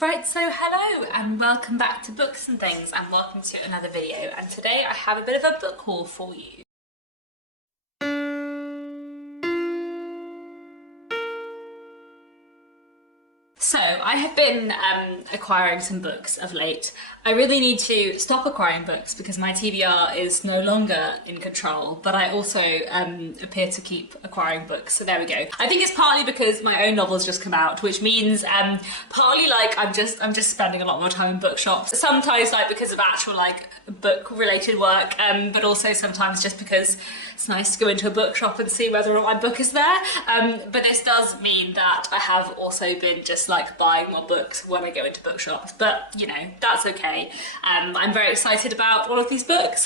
Right, so hello and welcome back to Books and Things, and welcome to another video, and today I have a bit of a book haul for you. So, I have been acquiring some books of late. I really need to stop acquiring books because my TBR is no longer in control, but I also appear to keep acquiring books, so there we go. I think it's partly because my own novel's just come out, which means partly like I'm just spending a lot more time in bookshops. Sometimes like because of actual like book related work, but also sometimes just because it's nice to go into a bookshop and see whether or not my book is there. But this does mean that I have also been just like buying more books when I go into bookshops, but you know, that's okay. I'm very excited about all of these books,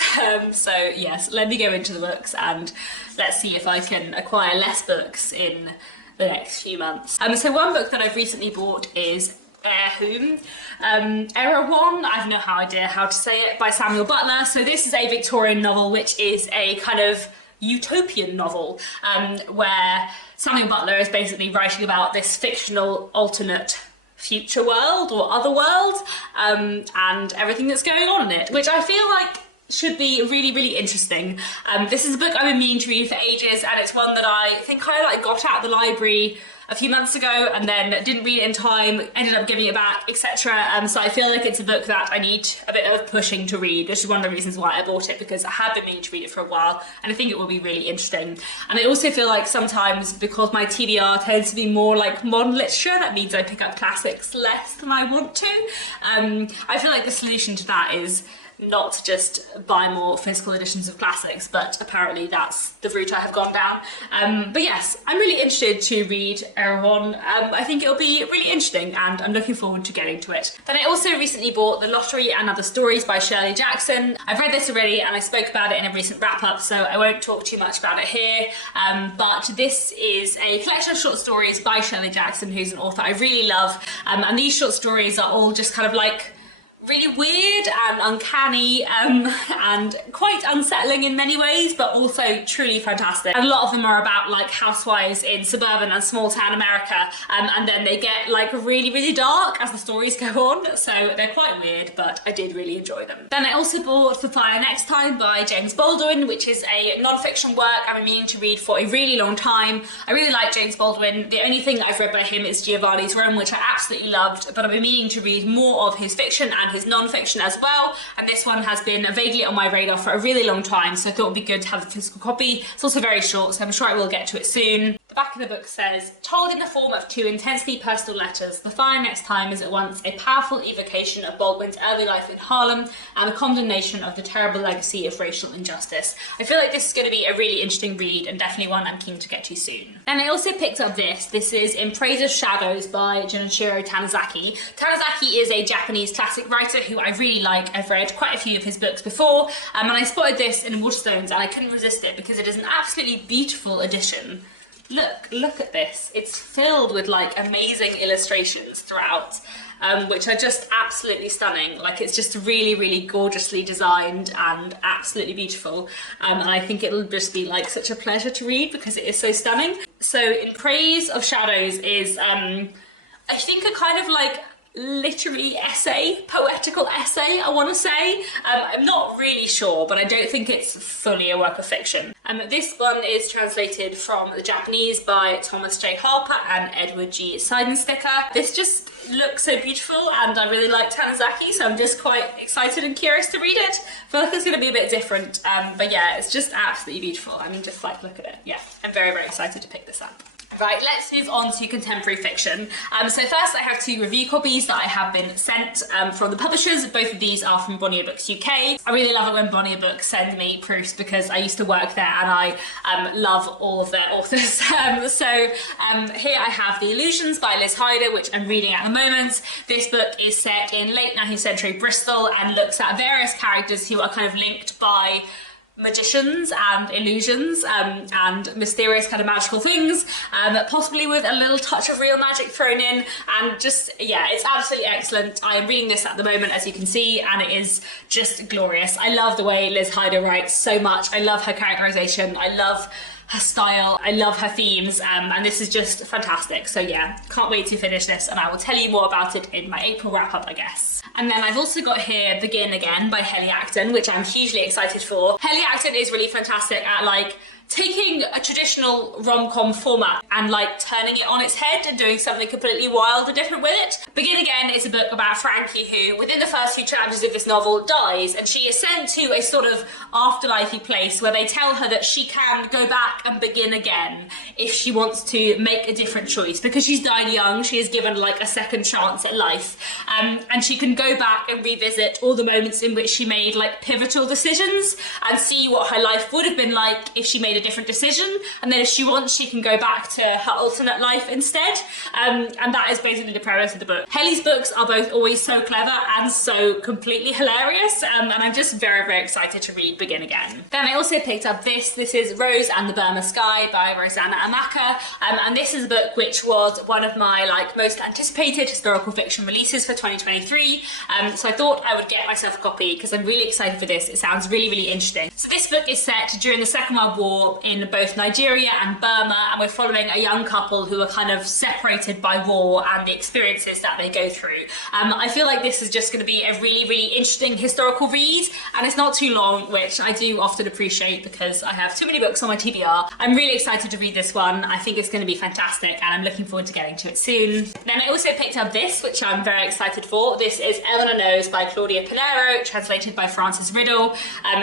so yes, let me go into the books and let's see if I can acquire less books in the next few months. So one book that I've recently bought is Erewhon, I have no idea how to say it, by Samuel Butler. So this is a Victorian novel, which is a kind of utopian novel, where Samuel Butler is basically writing about this fictional alternate future world or other world, and everything that's going on in it, which I feel like should be really, really interesting. This is a book I've been meaning to read for ages, and it's one that I think I like got out of the library a few months ago and then didn't read it in time, ended up giving it back, etc. So I feel like it's a book that I need a bit of pushing to read, which is one of the reasons why I bought it, because I have been meaning to read it for a while and I think it will be really interesting. And I also feel like sometimes, because my TBR tends to be more like modern literature, that means I pick up classics less than I want to. I feel like the solution to that is not just buy more physical editions of classics, but apparently that's the route I have gone down. But yes, I'm really interested to read Erewhon. I think it'll be really interesting and I'm looking forward to getting to it. Then I also recently bought The Lottery and Other Stories by Shirley Jackson. I've read this already and I spoke about it in a recent wrap-up, so I won't talk too much about it here. But this is a collection of short stories by Shirley Jackson, who's an author I really love. And these short stories are all just kind of like really weird and uncanny, and quite unsettling in many ways, but also truly fantastic. And a lot of them are about like housewives in suburban and small town America, and then they get like really, really dark as the stories go on, so they're quite weird, but I did really enjoy them. Then I also bought For Fire Next Time by James Baldwin, which is a non-fiction work I've been meaning to read for a really long time. I really like James Baldwin. The only thing I've read by him is Giovanni's Room, which I absolutely loved, but I've been meaning to read more of his fiction and his non-fiction as well, and this one has been vaguely on my radar for a really long time, so I thought it would be good to have a physical copy. It's also very short, so I'm sure I will get to it soon. The back of the book says, told in the form of two intensely personal letters, The Fire Next Time is at once a powerful evocation of Baldwin's early life in Harlem and a condemnation of the terrible legacy of racial injustice. I feel like this is going to be a really interesting read and definitely one I'm keen to get to soon. And I also picked up this. This is In Praise of Shadows by Junichiro Tanizaki. Tanizaki is a Japanese classic writer who I really like. I've read quite a few of his books before, and I spotted this in Waterstones and I couldn't resist it because it is an absolutely beautiful edition. Look at this. It's filled with like amazing illustrations throughout, which are just absolutely stunning. Like, it's just really, really gorgeously designed and absolutely beautiful. And I think it'll just be like such a pleasure to read because it is so stunning. So In Praise of Shadows is, I think, a kind of like literary essay, poetical essay, I want to say. I'm not really sure, but I don't think it's fully a work of fiction. This one is translated from the Japanese by Thomas J. Harper and Edward G. Seidensticker. This just looks so beautiful and I really like Tanizaki, so I'm just quite excited and curious to read it. I feel like it's going to be a bit different, but yeah, it's just absolutely beautiful. I mean, just like, look at it. Yeah, I'm very, very excited to pick this up. Right, let's move on to contemporary fiction. So first I have two review copies that I have been sent from the publishers. Both of these are from Bonnier Books UK. I really love it when Bonnier Books send me proofs because I used to work there and I love all of their authors. Here I have The Illusions by Liz Hyder, which I'm reading at the moment. This book is set in late 19th century Bristol and looks at various characters who are kind of linked by magicians and illusions and mysterious kind of magical things, possibly with a little touch of real magic thrown in, and just, yeah, it's absolutely excellent. I am reading this at the moment, as you can see, and it is just glorious. I love the way Liz Hyder writes so much. I love her characterization. I love her style. I love her themes, and this is just fantastic. So yeah, can't wait to finish this, and I will tell you more about it in my April wrap-up, I guess. And then I've also got here Begin Again by Heli Acton, which I'm hugely excited for. Heli Acton is really fantastic at like taking a traditional rom-com format and like turning it on its head and doing something completely wild and different with it. Begin Again is a book about Frankie who, within the first few chapters of this novel, dies, and she is sent to a sort of afterlifey place where they tell her that she can go back and begin again if she wants to make a different choice. Because she's died young, she is given like a second chance at life, and she can go back and revisit all the moments in which she made like pivotal decisions and see what her life would have been like if she made a different decision, and then if she wants she can go back to her alternate life instead, and that is basically the premise of the book. Heli's books are both always so clever and so completely hilarious, and I'm just very, very excited to read Begin Again. Then I also picked up this is Rose and the Burma Sky by Rosanna Amaka, and this is a book which was one of my like most anticipated historical fiction releases for 2023, so I thought I would get myself a copy because I'm really excited for this. It sounds really, really interesting. So this book is set during the Second World War in both Nigeria and Burma, and we're following a young couple who are kind of separated by war and the experiences that they go through. I feel like this is just going to be a really, really interesting historical read, and it's not too long, which I do often appreciate because I have too many books on my TBR. I'm really excited to read this one. I think it's going to be fantastic, and I'm looking forward to getting to it soon. Then I also picked up this, which I'm very excited for. This is Eleanor Knows by Claudia Pinheiro, translated by Frances Riddle.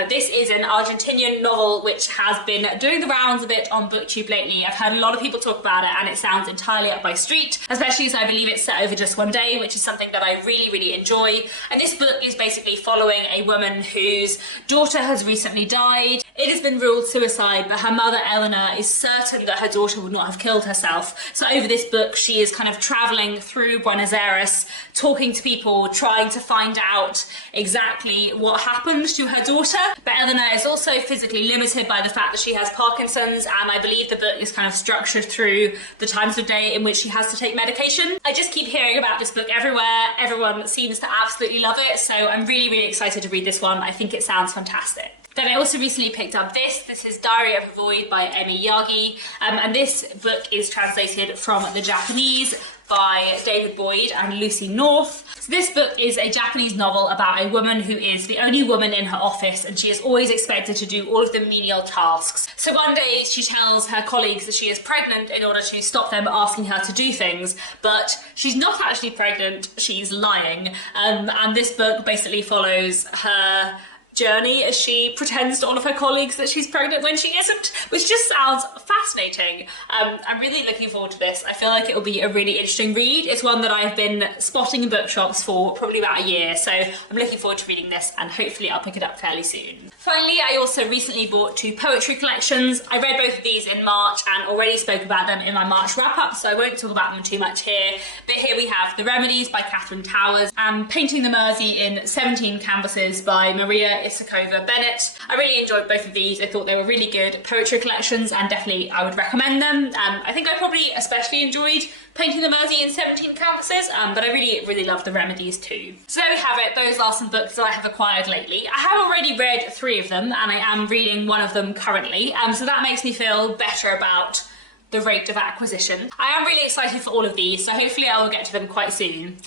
This is an Argentinian novel which has been doing the rounds a bit on BookTube lately. I've heard a lot of people talk about it, and it sounds entirely up my street, especially as I believe it's set over just one day, which is something that I really, really enjoy. And this book is basically following a woman whose daughter has recently died. It has been ruled suicide, but her mother Eleanor is certain that her daughter would not have killed herself. So over this book, she is kind of traveling through Buenos Aires, talking to people, trying to find out exactly what happened to her daughter. But Eleanor is also physically limited by the fact that she has Parkinson's, and I believe the book is kind of structured through the times of day in which she has to take medication. I just keep hearing about this book everywhere. Everyone seems to absolutely love it, so I'm really, really excited to read this one. I think it sounds fantastic. Then I also recently picked up this is Diary of a Void by Emi Yagi, and this book is translated from the Japanese by David Boyd and Lucy North. So this book is a Japanese novel about a woman who is the only woman in her office, and she is always expected to do all of the menial tasks. So one day she tells her colleagues that she is pregnant in order to stop them asking her to do things, but she's not actually pregnant, she's lying. And this book basically follows her journey as she pretends to all of her colleagues that she's pregnant when she isn't, which just sounds fascinating. I'm really looking forward to this. I feel like it will be a really interesting read. It's one that I've been spotting in bookshops for probably about a year, so I'm looking forward to reading this, and hopefully I'll pick it up fairly soon. Finally, I also recently bought 2 poetry collections. I read both of these in March and already spoke about them in my March wrap-up, so I won't talk about them too much here. But here we have The Remedies by Catherine Towers and Painting the Mersey in 17 Canvases by Maria Isakova Bennett. I really enjoyed both of these. I thought they were really good poetry collections, and definitely I would recommend them. I think I probably especially enjoyed Painting the Mersey in 17 Canvases, but I really, really love The Remedies too. So there we have it. Those are some books that I have acquired lately. I have already read 3 of them, and I am reading one of them currently, so that makes me feel better about the rate of acquisition. I am really excited for all of these, so hopefully I will get to them quite soon.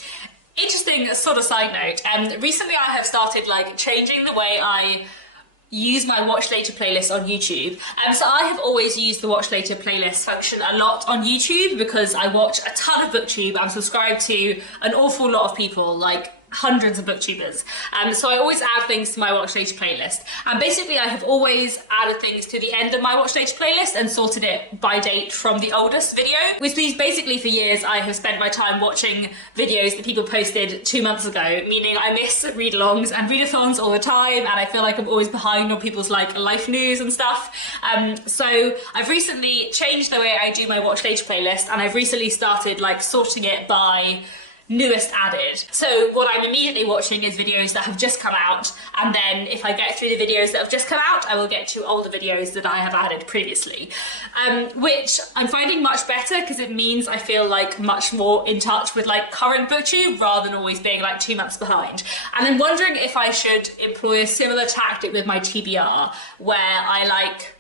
Interesting sort of side note, recently I have started like changing the way I use my Watch Later playlist on YouTube. So I have always used the Watch Later playlist function a lot on YouTube because I watch a ton of booktube. I'm subscribed to an awful lot of people, like hundreds of booktubers, so I always add things to my Watch Later playlist, and basically I have always added things to the end of my Watch Later playlist and sorted it by date from the oldest video, which means basically for years I have spent my time watching videos that people posted 2 months ago, meaning I miss read-alongs and readathons all the time, and I feel like I'm always behind on people's like life news and stuff. So I've recently changed the way I do my Watch Later playlist, and I've recently started like sorting it by newest added. So what I'm immediately watching is videos that have just come out, and then if I get through the videos that have just come out, I will get to older videos that I have added previously, which I'm finding much better because it means I feel like much more in touch with like current booktube rather than always being like 2 months behind. And I'm wondering if I should employ a similar tactic with my TBR where I like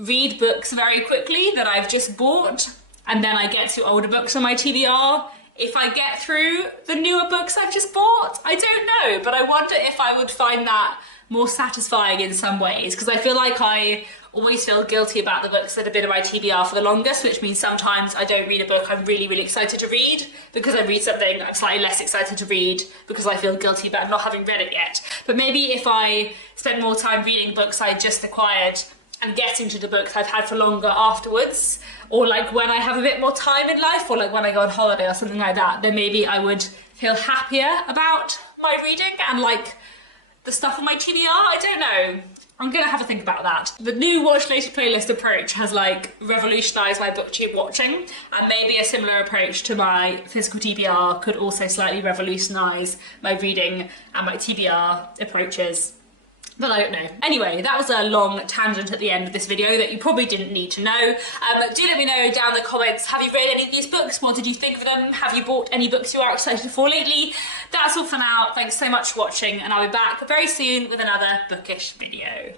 read books very quickly that I've just bought, and then I get to older books on my TBR. If I get through the newer books I've just bought, I don't know, but I wonder if I would find that more satisfying in some ways, because I feel like I always feel guilty about the books that have been in my TBR for the longest, which means sometimes I don't read a book I'm really, really excited to read because I read something I'm slightly less excited to read because I feel guilty about not having read it yet. But maybe if I spend more time reading books I just acquired and getting to the books I've had for longer afterwards, or like when I have a bit more time in life, or like when I go on holiday or something like that, then maybe I would feel happier about my reading and like the stuff on my TBR. I don't know. I'm gonna have a think about that. The new Watch Later playlist approach has like revolutionised my booktube watching, and maybe a similar approach to my physical TBR could also slightly revolutionise my reading and my TBR approaches. But I don't know. Anyway, that was a long tangent at the end of this video that you probably didn't need to know. Do let me know down in the comments, have you read any of these books? What did you think of them? Have you bought any books you are excited for lately? That's all for now. Thanks so much for watching, and I'll be back very soon with another bookish video.